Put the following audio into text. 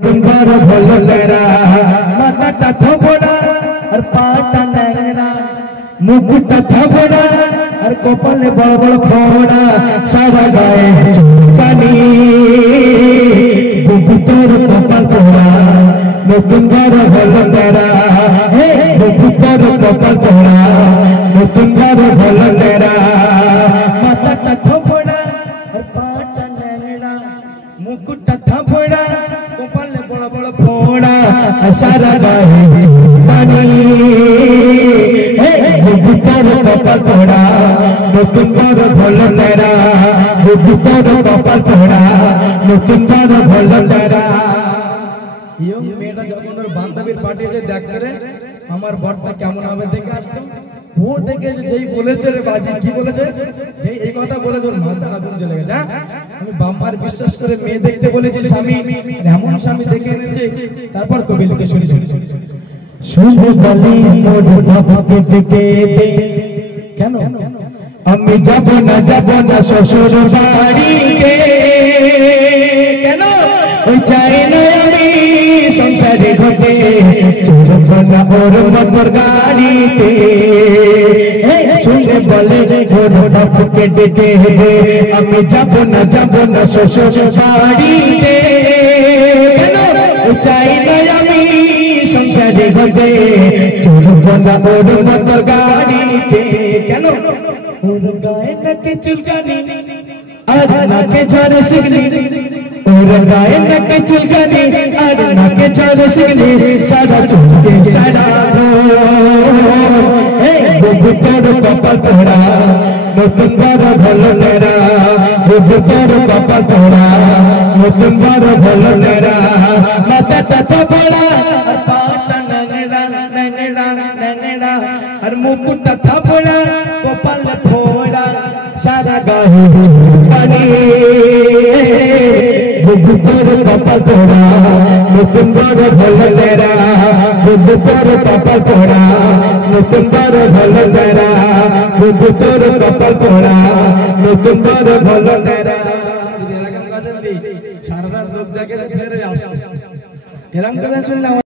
নতুন বড় ভালো নেরা মাথাটা থবড়া আর পাটা নেরা মুকুটটা থবড়া আর কপালে বড় বড় ফোড়া সারা গায়ে চুলকানি বুবু তোর কপাল পোড়া নতুন বড় ভালো নেরা হে বুবু তোর কপাল পোড়া নতুন বড় ভালো নেরা মাথাটা থবড়া আর পাটা নেরা মুকুটটা থবড়া কপালে বড় বড় ফোড়া সারা গায়ে চুলকানি হে বুবু তোর কপাল পোড়া নতুন বড় ভালো নেরা বুবু তোর কপাল পোড়া নতুন বড় ভালো নেরা। ইয়ো মেয়েটা যখন ওর বান্ধবীর পার্টি এসে দেখ করে আমার বরটা কেমন হবে দেখে আসতাম, ও দেখে যেই বলেছে রে বাজি কি বলেছে, যেই এই কথা বলেছে ওর মাথা আগুন জ্বলে গেছে। আমি বাম্মার বিশ্বাস করে মেয়ে দেখতে বলেছি স্বামী, এমন স্বামী দেখে এনেছে। তারপর কবি লিখে শুনি শুনে বলি মোর বাবাকে ডেকে দে, কেন আমি যাব না শ্বশুর বাড়িতে, কেন ওই চাই না আমি সংসারে ঘটে চলব না ওর মতর গাড়িতে। শুনে বলে ওর বাবাকে ডেকে দে, আমি যাব না শ্বশুর বাড়িতে, কেন ওই চাই না আমি সংসারে ঘটে চলব না ওর মতর গাড়িতে। কেন ওর গায়ে নাকে চুলকানি আর নাকে ঝরে শিখনি, ওর গায়ে নাকে চুলকানি আর নাকে ঝরে শিখনি, সারা চুলকে সারা বুবু তোর কপাল পোড়া নতুন বড় ভালো নেরা, বুবু তোর কপাল পোড়া নতুন বড় ভালো নেরা। মাথাটা থবড়া আর পাটা নেংড়া নেংড়া নেংড়া আর মুকুটটা থবড়া কপালে ফোড়া সারা গায়ে চুলকানি, বুবু তোর কপাল পোড়া নতুন বড় ভালো নেরা, বুবু তোর কপাল পোড়া নতুন বড় ভালো নেরা, বুবু তোর কপাল পোড়া নতুন বড় ভালো নেরা। এরকম গান দি সারা রাত লোক জাগে ফেরে আসে, এরকম গান শুনলে